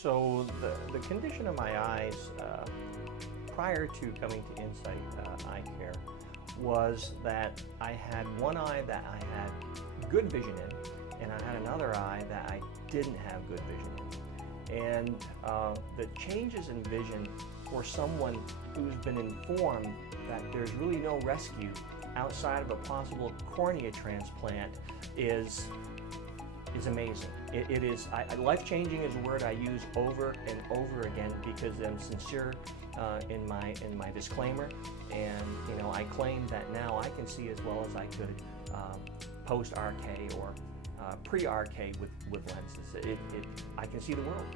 So the condition of my eyes prior to coming to Insight Eye Care was that I had one eye that I had good vision in, and I had another eye that I didn't have good vision in. And the changes in vision for someone who's been informed that there's really no rescue outside of a possible cornea transplant is amazing. It is life-changing is a word I use over and over again because I'm sincere in my disclaimer, and I claim that now I can see as well as I could post-RK or pre-RK with lenses. I can see the world.